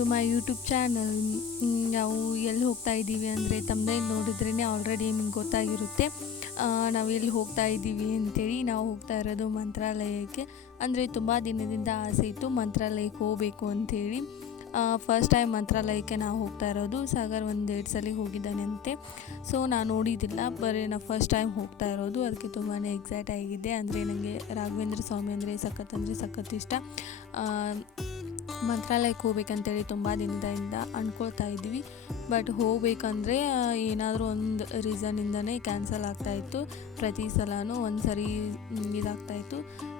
To my YouTube channel. ನಾವು ಎಲ್ಲಿ ಹೋಗ್ತಾ ಇದ್ದೀವಿ ಅಂದರೆ ತಮ್ಮನೇಲಿ ನೋಡಿದ್ರೇ ಆಲ್ರೆಡಿ ನಿಮ್ಗೆ ಗೊತ್ತಾಗಿರುತ್ತೆ ನಾವು ಎಲ್ಲಿ ಹೋಗ್ತಾ ಇದ್ದೀವಿ ಅಂತೇಳಿ. ನಾವು ಹೋಗ್ತಾ ಇರೋದು ಮಂತ್ರಾಲಯಕ್ಕೆ. ಅಂದರೆ ತುಂಬ ದಿನದಿಂದ ಆಸೆ ಇತ್ತು ಮಂತ್ರಾಲಯಕ್ಕೆ ಹೋಗಬೇಕು ಅಂಥೇಳಿ. ಫಸ್ಟ್ ಟೈಮ್ ಮಂತ್ರಾಲಯಕ್ಕೆ ನಾವು ಹೋಗ್ತಾ ಇರೋದು. ಸಾಗರ್ 1-2 ಸಲ ಹೋಗಿದ್ದಾನಂತೆ. ಸೊ ನಾನು ನೋಡಿದ್ದಿಲ್ಲ, ಬರೀ ನಾವು ಫಸ್ಟ್ ಟೈಮ್ ಹೋಗ್ತಾ ಇರೋದು. ಅದಕ್ಕೆ ತುಂಬಾ ಎಕ್ಸೈಟ್ ಆಗಿದ್ದೆ. ಅಂದರೆ ನನಗೆ ರಾಘವೇಂದ್ರ ಸ್ವಾಮಿ ಅಂದರೆ ಸಖತ್ ಇಷ್ಟ. ಮಂತ್ರಾಲಯಕ್ಕೆ ಹೋಗ್ಬೇಕಂತೇಳಿ ತುಂಬ ದಿನದಿಂದ ಅಂದ್ಕೊಳ್ತಾ ಇದ್ವಿ. ಬಟ್ ಹೋಗ್ಬೇಕಂದ್ರೆ ಏನಾದರೂ ಒಂದು ರೀಸನ್ನಿಂದನೇ ಕ್ಯಾನ್ಸಲ್ ಆಗ್ತಾಯಿತ್ತು. ಪ್ರತಿ ಸಲವೂ ಒಂದು ಸರಿ ಇದಾಗ್ತಾಯಿತ್ತು.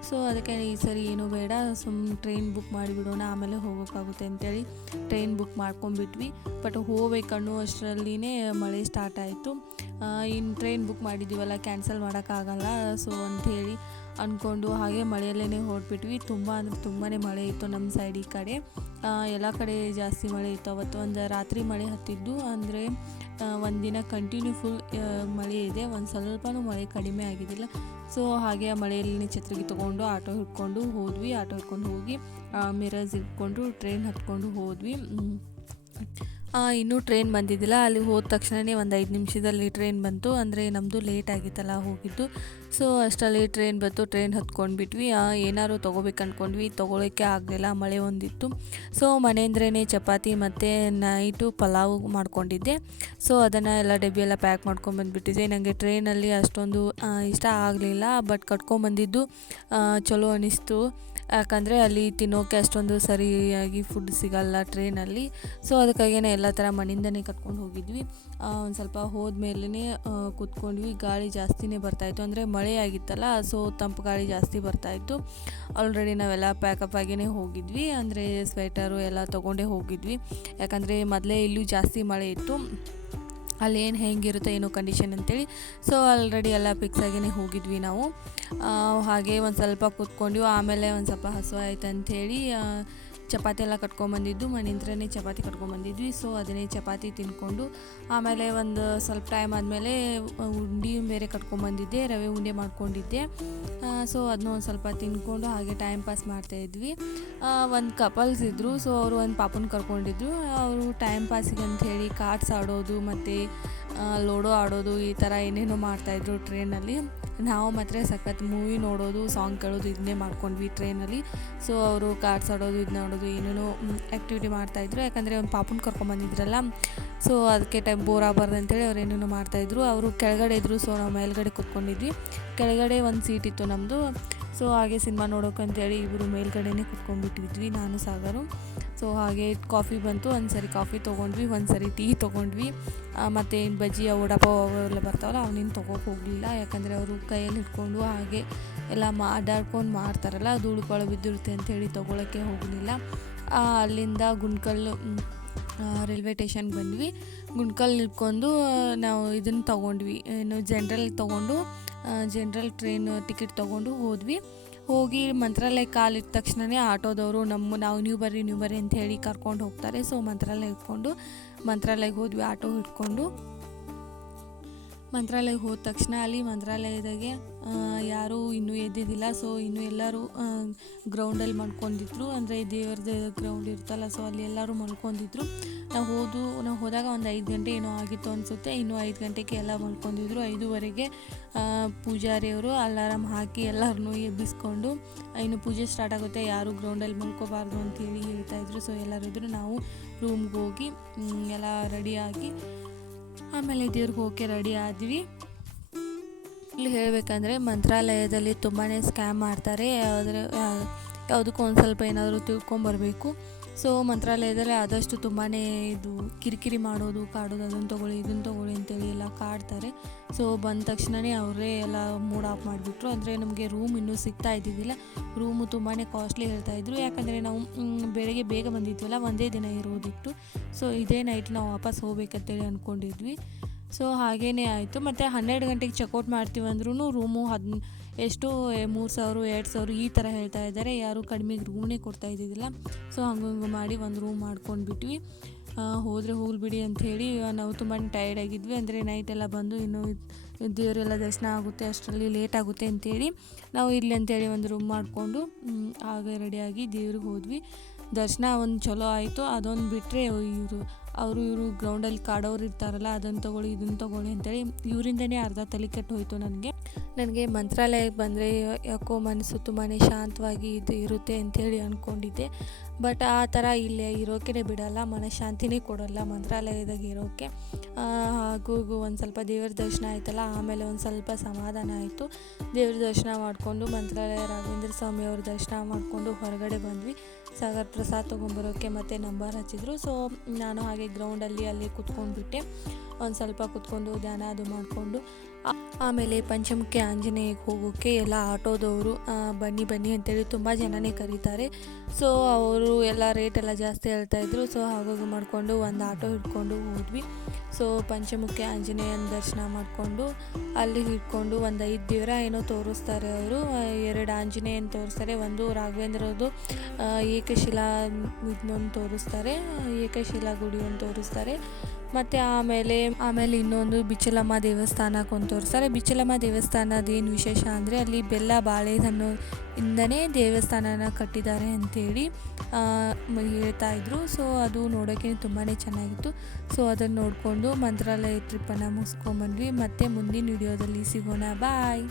ಸೊ ಅದಕ್ಕೆ ಈ ಸರಿ ಏನೂ ಬೇಡ, ಸುಮ್ಮನೆ ಟ್ರೈನ್ ಬುಕ್ ಮಾಡಿಬಿಡೋಣ, ಆಮೇಲೆ ಹೋಗೋಕ್ಕಾಗುತ್ತೆ ಅಂತೇಳಿ ಟ್ರೈನ್ ಬುಕ್ ಮಾಡ್ಕೊಂಡ್ಬಿಟ್ವಿ. ಬಟ್ ಹೋಗ್ಬೇಕನ್ನೋ ಅಷ್ಟರಲ್ಲಿನೇ ಮಳೆ ಸ್ಟಾರ್ಟ್ ಆಯಿತು. ಇನ್ನು ಟ್ರೈನ್ ಬುಕ್ ಮಾಡಿದ್ದೀವಲ್ಲ, ಕ್ಯಾನ್ಸಲ್ ಮಾಡೋಕ್ಕಾಗಲ್ಲ ಸೊ ಅಂಥೇಳಿ ಅಂದ್ಕೊಂಡು ಹಾಗೆ ಮಳೆಯಲ್ಲೇ ಹೊರಟ್ಬಿಟ್ವಿ. ತುಂಬಾ ಮಳೆ ಇತ್ತು ನಮ್ಮ ಸೈಡ್. ಈ ಕಡೆ ಎಲ್ಲ ಕಡೆ ಜಾಸ್ತಿ ಮಳೆ ಇತ್ತು. ಅವತ್ತು ಒಂದು ರಾತ್ರಿ ಮಳೆ ಹತ್ತಿದ್ದು, ಅಂದರೆ ಒಂದಿನ ಕಂಟಿನ್ಯೂ ಫುಲ್ ಮಳೆ ಇದೆ. ಒಂದು ಸ್ವಲ್ಪನೂ ಮಳೆ ಕಡಿಮೆ ಆಗಿದ್ದಿಲ್ಲ. ಸೊ ಹಾಗೆ ಆ ಮಳೆಯಲ್ಲಿ ಛತ್ರಿಗೆ ತೊಗೊಂಡು ಆಟೋ ಹಿಡ್ಕೊಂಡು ಹೋದ್ವಿ. ಆಟೋ ಹಿಡ್ಕೊಂಡು ಹೋಗಿ ಮಿರರ್ಸ್ ಇಟ್ಕೊಂಡು ಟ್ರೈನ್ ಹತ್ಕೊಂಡು ಹೋದ್ವಿ. ಇನ್ನೂ ಟ್ರೈನ್ ಬಂದಿದ್ದಿಲ್ಲ. ಅಲ್ಲಿ ಹೋದ ತಕ್ಷಣವೇ ಒಂದು 5 ನಿಮಿಷದಲ್ಲಿ ಟ್ರೈನ್ ಬಂತು. ಅಂದರೆ ನಮ್ಮದು ಲೇಟ್ ಆಗಿತ್ತಲ್ಲ ಹೋಗಿದ್ದು. ಸೊ ಅಷ್ಟರಲ್ಲಿ ಟ್ರೈನ್ ಬಂತು. ಟ್ರೈನ್ ಹತ್ಕೊಂಡ್ಬಿಟ್ವಿ. ಏನಾದ್ರು ತೊಗೋಬೇಕು ಅಂದ್ಕೊಂಡ್ವಿ, ತೊಗೊಳಕ್ಕೆ ಆಗಲಿಲ್ಲ, ಮಳೆ ಒಂದಿತ್ತು. ಸೊ ಮನೆಯಿಂದಲೇ ಚಪಾತಿ ಮತ್ತು ನೈಟು ಪಲಾವ್ ಮಾಡ್ಕೊಂಡಿದ್ದೆ. ಸೊ ಅದನ್ನು ಎಲ್ಲ ಡಬ್ಬಿಯೆಲ್ಲ ಪ್ಯಾಕ್ ಮಾಡ್ಕೊಂಡ್ಬಂದುಬಿಟ್ಟಿದ್ದೆ. ನನಗೆ ಟ್ರೈನಲ್ಲಿ ಅಷ್ಟೊಂದು ಇಷ್ಟ ಆಗಲಿಲ್ಲ. ಬಟ್ ಕಟ್ಕೊಂಬಂದಿದ್ದು ಚಲೋ ಅನ್ನಿಸ್ತು. ಯಾಕಂದರೆ ಅಲ್ಲಿ ತಿನ್ನೋಕ್ಕೆ ಅಷ್ಟೊಂದು ಸರಿಯಾಗಿ ಫುಡ್ ಸಿಗಲ್ಲ ಟ್ರೈನಲ್ಲಿ. ಸೊ ಅದಕ್ಕಾಗಿಯೇ ಎಲ್ಲ ಥರ ಮನೆಯಿಂದನೇ ಕಟ್ಕೊಂಡು ಹೋಗಿದ್ವಿ. ಒಂದು ಸ್ವಲ್ಪ ಹೋದ್ಮೇಲೆ ಕೂತ್ಕೊಂಡ್ವಿ. ಗಾಳಿ ಜಾಸ್ತಿನೇ ಬರ್ತಾಯಿತ್ತು, ಅಂದರೆ ಮಳೆ ಆಗಿತ್ತಲ್ಲ. ಸೊ ತಂಪು ಗಾಳಿ ಜಾಸ್ತಿ ಬರ್ತಾಯಿತ್ತು. ಆಲ್ರೆಡಿ ನಾವೆಲ್ಲ ಪ್ಯಾಕಪ್ ಆಗಿಯೇ ಹೋಗಿದ್ವಿ. ಅಂದರೆ ಸ್ವೆಟರು ಎಲ್ಲ ತೊಗೊಂಡೇ ಹೋಗಿದ್ವಿ. ಯಾಕಂದರೆ ಮೊದಲೇ ಇಲ್ಲೂ ಜಾಸ್ತಿ ಮಳೆ ಇತ್ತು. ಅಲ್ಲೇನು ಹೆಂಗಿರುತ್ತೆ ಏನೋ ಕಂಡೀಷನ್ ಅಂತೇಳಿ. ಸೊ ಆಲ್ರೆಡಿ ಎಲ್ಲ ಫಿಕ್ಸ್ ಆಗಿಯೇ ಹೋಗಿದ್ವಿ ನಾವು. ಹಾಗೆ ಒಂದು ಸ್ವಲ್ಪ ಕೂತ್ಕೊಂಡ್ವಿ. ಆಮೇಲೆ ಒಂದು ಸ್ವಲ್ಪ ಹಸಿವು ಆಯ್ತು ಅಂಥೇಳಿ ಚಪಾತಿ ಎಲ್ಲ ಕಟ್ಕೊಂಬಂದಿದ್ದು, ಮನೆಯಿಂದಲೇ ಚಪಾತಿ ಕಟ್ಕೊಂಬಂದಿದ್ವಿ. ಸೊ ಅದನ್ನೇ ಚಪಾತಿ ತಿಂದ್ಕೊಂಡು ಆಮೇಲೆ ಒಂದು ಸ್ವಲ್ಪ ಟೈಮ್ ಆದಮೇಲೆ ಉಂಡೆ ಬೇರೆ ಕಟ್ಕೊಂಬಂದಿದ್ದೆ, ರವೆ ಉಂಡೆ ಮಾಡ್ಕೊಂಡಿದ್ದೆ. ಸೊ ಅದನ್ನ ಒಂದು ಸ್ವಲ್ಪ ತಿಂದ್ಕೊಂಡು ಹಾಗೆ ಟೈಮ್ ಪಾಸ್ ಮಾಡ್ತಾಯಿದ್ವಿ. ಒಂದು ಕಪಲ್ಸ್ ಇದ್ದರು. ಸೊ ಅವರು ಒಂದು ಪಾಪನ ಕರ್ಕೊಂಡಿದ್ರು. ಅವರು ಟೈಮ್ ಪಾಸಿಗೆ ಅಂಥೇಳಿ ಕಾರ್ಡ್ಸ್ ಆಡೋದು ಮತ್ತು ಲೋಡೋ ಆಡೋದು ಈ ಥರ ಏನೇನೋ ಮಾಡ್ತಾಯಿದ್ರು ಟ್ರೈನಲ್ಲಿ. ನಾವು ಮಾತ್ರ ಸಖತ್ ಮೂವಿ ನೋಡೋದು, ಸಾಂಗ್ ಕೇಳೋದು ಇದನ್ನೇ ಮಾಡ್ಕೊಂಡ್ವಿ ಟ್ರೈನಲ್ಲಿ. ಸೊ ಅವರು ಕಾರ್ಡ್ಸ್ ಆಡೋದು, ಇದು ನೋಡೋದು ಏನೇನೋ ಆ್ಯಕ್ಟಿವಿಟಿ ಮಾಡ್ತಾಯಿದ್ರು. ಯಾಕಂದರೆ ಒಂದು ಪಾಪನ ಕರ್ಕೊಂಬಂದಿದ್ರಲ್ಲ. ಸೊ ಅದಕ್ಕೆ ಟೈಮ್ ಬೋರ್ ಆಗಬಾರ್ದು ಅಂತೇಳಿ ಅವ್ರು ಏನೇನೋ ಮಾಡ್ತಾಯಿದ್ರು. ಅವರು ಕೆಳಗಡೆ ಇದ್ದರು. ಸೊ ನಾವು ಮೇಲ್ಗಡೆ ಕೂತ್ಕೊಂಡಿದ್ವಿ. ಕೆಳಗಡೆ ಒಂದು ಸೀಟ್ ಇತ್ತು ನಮ್ಮದು. ಸೊ ಹಾಗೆ ಸಿನಿಮಾ ನೋಡೋಕ್ಕಂತೇಳಿ ಇಬ್ಬರು ಮೇಲ್ಗಡೆನೇ ಕೂತ್ಕೊಂಡ್ಬಿಟ್ಟಿದ್ವಿ, ನಾನು ಸಾಗರು. ಸೊ ಹಾಗೆ ಕಾಫಿ ಬಂತು. ಒಂದು ಸರಿ ಕಾಫಿ ತೊಗೊಂಡ್ವಿ, ಒಂದು ಸರಿ ಟೀ ತೊಗೊಂಡ್ವಿ. ಮತ್ತು ಬಜ್ಜಿ ವಡಾಪಾವ್ ಅವೆಲ್ಲ ಬರ್ತಾವಲ್ಲ, ಅವನೇನು ತೊಗೋಕೆ ಹೋಗಲಿಲ್ಲ. ಯಾಕಂದರೆ ಅವರು ಕೈಯಲ್ಲಿ ಹಿಡ್ಕೊಂಡು ಹಾಗೆ ಎಲ್ಲ ಅಡ್ಡಾಡ್ಕೊಂಡು ಮಾಡ್ತಾರಲ್ಲ, ಧೂಳು ಪಾಳು ಬಿದ್ದಿರುತ್ತೆ ಅಂಥೇಳಿ ತೊಗೊಳಕ್ಕೆ ಹೋಗಲಿಲ್ಲ. ಅಲ್ಲಿಂದ ಗುಂಡ್ಕಲ್ಲು ರೈಲ್ವೆ ಸ್ಟೇಷನ್ಗೆ ಬಂದ್ವಿ. ಗುಂಡ್ಕಲ್ ನಿಲ್ಕೊಂಡು ನಾವು ಇದನ್ನು ತೊಗೊಂಡ್ವಿ, ಏನು ಜನ್ರಲ್ ತೊಗೊಂಡು ಜನ್ರಲ್ ಟ್ರೈನ್ ಟಿಕೆಟ್ ತೊಗೊಂಡು ಹೋಗಿ ಮಂತ್ರಾಲಯಕ್ಕೆ ಕಾಲಿಟ್ಟ ತಕ್ಷಣವೇ ಆಟೋದವರು ನಾವು ನೀವು ಬರ್ರಿ ಅಂತ ಹೇಳಿ ಕರ್ಕೊಂಡು ಹೋಗ್ತಾರೆ. ಸೊ ಮಂತ್ರಾಲಯಕ್ಕೆ ಹೋದ್ವಿ ಆಟೋ ಹಿಡ್ಕೊಂಡು. ಮಂತ್ರಾಲಯಕ್ಕೆ ಹೋದ ತಕ್ಷಣ ಅಲ್ಲಿ ಮಂತ್ರಾಲಯದಾಗೆ ಯಾರೂ ಇನ್ನೂ ಎದ್ದಿದ್ದಿಲ್ಲ. ಸೊ ಇನ್ನೂ ಎಲ್ಲರೂ ಗ್ರೌಂಡಲ್ಲಿ ಮಲ್ಕೊಂಡಿದ್ರು. ಅಂದರೆ ದೇವ್ರದ್ದು ಗ್ರೌಂಡ್ ಇರ್ತಲ್ಲ, ಸೊ ಅಲ್ಲಿ ಎಲ್ಲರೂ ಮಲ್ಕೊಂಡಿದ್ರು. ನಾವು ಹೋದಾಗ ಒಂದು 5 ಗಂಟೆ ಏನೋ ಆಗಿತ್ತು ಅನಿಸುತ್ತೆ. ಇನ್ನೂ 5 ಗಂಟೆಗೆ ಎಲ್ಲ ಮಲ್ಕೊಂಡಿದ್ರು. 5:15ಗೆ ಪೂಜಾರಿಯವರು ಅಲಾರಾಮ್ ಹಾಕಿ ಎಲ್ಲರನ್ನೂ ಎಬ್ಬಿಸ್ಕೊಂಡು ಇನ್ನು ಪೂಜೆ ಸ್ಟಾರ್ಟ್ ಆಗುತ್ತೆ, ಯಾರೂ ಗ್ರೌಂಡಲ್ಲಿ ಮಲ್ಕೋಬಾರ್ದು ಅಂತೇಳಿ ಹೇಳ್ತಾಯಿದ್ರು. ಸೊ ಎಲ್ಲರಿದ್ರು. ನಾವು ರೂಮ್ಗೆ ಹೋಗಿ ಎಲ್ಲ ರೆಡಿಯಾಗಿ ಆಮೇಲೆ ದೇವ್ರಿಗೆ ಹೋಗೋಕ್ಕೆ ರೆಡಿ ಆದ್ವಿ. ಇಲ್ಲಿ ಹೇಳಬೇಕಂದ್ರೆ ಮಂತ್ರಾಲಯದಲ್ಲಿ ತುಂಬಾ ಸ್ಕ್ಯಾಮ್ ಮಾಡ್ತಾರೆ. ಯಾವುದಕ್ಕೂ ಒಂದು ಸ್ವಲ್ಪ ಏನಾದರೂ ತಿಳ್ಕೊಂಬರ್ಬೇಕು. ಸೊ ಮಂತ್ರಾಲಯದಲ್ಲಿ ಆದಷ್ಟು ತುಂಬಾ ಇದು ಕಿರಿಕಿರಿ ಮಾಡೋದು, ಕಾಡೋದು, ಅದನ್ನು ತೊಗೊಳ್ಳಿ ಇದನ್ನು ತೊಗೊಳ್ಳಿ ಅಂತೇಳಿ ಎಲ್ಲ ಕಾಡ್ತಾರೆ. ಸೊ ಬಂದ ತಕ್ಷಣವೇ ಅವರೇ ಎಲ್ಲ ಮೂಡ್ ಆಫ್ ಮಾಡಿಬಿಟ್ರು. ಅಂದರೆ ನಮಗೆ ರೂಮ್ ಇನ್ನೂ ಸಿಗ್ತಾ ಇದ್ದಿದ್ದಿಲ್ಲ. ರೂಮು ತುಂಬಾ ಕಾಸ್ಟ್ಲಿ ಹೇಳ್ತಾಯಿದ್ರು. ಯಾಕಂದರೆ ನಾವು ಬೆಳಗ್ಗೆ ಬೇಗ ಬಂದಿದ್ವಲ್ಲ, ಒಂದೇ ದಿನ ಇರೋದಿತ್ತು. ಸೊ ಇದೇ ನೈಟ್ ನಾವು ವಾಪಸ್ ಹೋಗ್ಬೇಕಂತೇಳಿ ಅಂದ್ಕೊಂಡಿದ್ವಿ. ಸೊ ಹಾಗೇ ಆಯಿತು. ಮತ್ತು 12 ಗಂಟೆಗೆ ಚೆಕ್ಔಟ್ ಮಾಡ್ತೀವಿ ಅಂದ್ರೂ ರೂಮು ಎಷ್ಟು 3,000 2,000 ಈ ಥರ ಹೇಳ್ತಾ ಇದ್ದಾರೆ. ಯಾರೂ ಕಡಿಮೆಗೆ ರೂಮ್ನೇ ಕೊಡ್ತಾ ಇದ್ದಿದ್ದಿಲ್ಲ. ಸೊ ಹಂಗೆ ಮಾಡಿ ಒಂದು ರೂಮ್ ಮಾಡ್ಕೊಂಡ್ಬಿಟ್ವಿ. ಹೋದರೆ ಹೋಗ್ಬಿಡಿ ಅಂಥೇಳಿ. ನಾವು ತುಂಬಾ ಟಯರ್ಡ್ ಆಗಿದ್ವಿ. ಅಂದರೆ ನೈಟೆಲ್ಲ ಬಂದು ಇನ್ನೂ ದೇವರೆಲ್ಲ ದರ್ಶನ ಆಗುತ್ತೆ, ಅಷ್ಟರಲ್ಲಿ ಲೇಟ್ ಆಗುತ್ತೆ ಅಂಥೇಳಿ ನಾವು ಇರಲಿ ಅಂಥೇಳಿ ಒಂದು ರೂಮ್ ಮಾಡಿಕೊಂಡು ಹಾಗೆ ರೆಡಿಯಾಗಿ ದೇವ್ರಿಗೆ ಹೋದ್ವಿ. ದರ್ಶನ ಒಂದು ಚಲೋ ಆಯಿತು. ಅದೊಂದು ಬಿಟ್ಟರೆ ಇವರು ಗ್ರೌಂಡಲ್ಲಿ ಕಾಡೋರು ಇರ್ತಾರಲ್ಲ, ಅದನ್ನು ತೊಗೊಳ್ಳಿ ಇದನ್ನು ತೊಗೊಳ್ಳಿ ಅಂತೇಳಿ ಇವರಿಂದನೇ ಅರ್ಧ ತಲೆ ಕೆಟ್ಟು ಹೋಯಿತು ನನಗೆ ಮಂತ್ರಾಲಯಕ್ಕೆ ಬಂದರೆ ಯಾಕೋ ಮನಸ್ಸು ತುಂಬಾ ಶಾಂತವಾಗಿ ಇರುತ್ತೆ ಅಂಥೇಳಿ ಅಂದ್ಕೊಂಡಿದ್ದೆ. ಬಟ್ ಆ ಥರ ಇಲ್ಲೇ ಇರೋಕೆ ಬಿಡಲ್ಲ, ಮನಃಶಾಂತಿನೇ ಕೊಡಲ್ಲ ಮಂತ್ರಾಲಯದಾಗ ಇರೋಕ್ಕೆ. ಹಾಗೂ ಒಂದು ಸ್ವಲ್ಪ ದೇವ್ರ ದರ್ಶನ ಆಯ್ತಲ್ಲ, ಆಮೇಲೆ ಒಂದು ಸ್ವಲ್ಪ ಸಮಾಧಾನ ಆಯಿತು. ದೇವ್ರ ದರ್ಶನ ಮಾಡಿಕೊಂಡು ಮಂತ್ರಾಲಯ ರಾಘವೇಂದ್ರ ಸ್ವಾಮಿ ಅವ್ರ ದರ್ಶನ ಮಾಡಿಕೊಂಡು ಹೊರಗಡೆ ಬಂದ್ವಿ. ಸಾಗರ್ ಪ್ರಸಾದ್ ತೊಗೊಂಬರೋಕ್ಕೆ ಮತ್ತೆ ನಂಬರ್ ಹಚ್ಚಿದ್ರು. ಸೊ ನಾನು ಹಾಗೆ ಗ್ರೌಂಡಲ್ಲಿ ಅಲ್ಲಿ ಕುತ್ಕೊಂಡ್ಬಿಟ್ಟೆ. ಒಂದು ಸ್ವಲ್ಪ ಕುತ್ಕೊಂಡು ಧ್ಯಾನ ಅದು ಮಾಡಿಕೊಂಡು ಆಮೇಲೆ ಪಂಚಮುಖಿ ಆಂಜನೇಯಕ್ಕೆ ಹೋಗೋಕ್ಕೆ ಎಲ್ಲ ಆಟೋದವರು ಬನ್ನಿ ಅಂತೇಳಿ ತುಂಬ ಜನನೇ ಕರೀತಾರೆ. ಸೊ ಅವರು ಎಲ್ಲ ರೇಟೆಲ್ಲ ಜಾಸ್ತಿ ಹೇಳ್ತಾಯಿದ್ರು. ಸೊ ಹಾಗಾಗಿ ಮಾಡಿಕೊಂಡು ಒಂದು ಆಟೋ ಹಿಡ್ಕೊಂಡು ಹೋದ್ವಿ. ಸೊ ಪಂಚಮುಖಿ ಆಂಜನೇಯನ ದರ್ಶನ ಮಾಡಿಕೊಂಡು ಅಲ್ಲಿ ಹಿಡ್ಕೊಂಡು ಒಂದು 5 ದೇವರ ಏನೋ ತೋರಿಸ್ತಾರೆ ಅವರು. 2 ಆಂಜನೇಯನ ತೋರಿಸ್ತಾರೆ, ಒಂದು ರಾಘವೇಂದ್ರದ್ದು ಏಕಶಿಲಾ ಇದನ್ನೊಂದು ತೋರಿಸ್ತಾರೆ, ಏಕಶಿಲಾ ಗುಡಿ ಒಂದು ತೋರಿಸ್ತಾರೆ. ಮತ್ತು ಆಮೇಲೆ ಇನ್ನೊಂದು ಬಿಚ್ಚಲಮ್ಮ ದೇವಸ್ಥಾನಕ್ಕೆ ಒಂದು ತೋರಿಸ್ತಾರೆ. ಬಿಚ್ಚಲಮ್ಮ ದೇವಸ್ಥಾನದೇನು ವಿಶೇಷ ಅಂದರೆ ಅಲ್ಲಿ ಬೆಲ್ಲ ಬಾಳೆಹಣ್ಣು ಇಂದನೇ ದೇವಸ್ಥಾನನ ಕಟ್ಟಿದ್ದಾರೆ ಅಂಥೇಳಿ ಹೇಳ್ತಾಯಿದ್ರು. ಸೊ ಅದು ನೋಡೋಕ್ಕೆ ತುಂಬಾ ಚೆನ್ನಾಗಿತ್ತು. ಸೊ ಅದನ್ನು ನೋಡಿಕೊಂಡು ಮಂತ್ರಾಲಯ ಟ್ರಿಪ್ಪನ್ನು ಮುಗಿಸ್ಕೊಂಡ್ಬಂದ್ವಿ. ಮತ್ತೆ ಮುಂದಿನ ವಿಡಿಯೋದಲ್ಲಿ ಸಿಗೋಣ. ಬಾಯ್.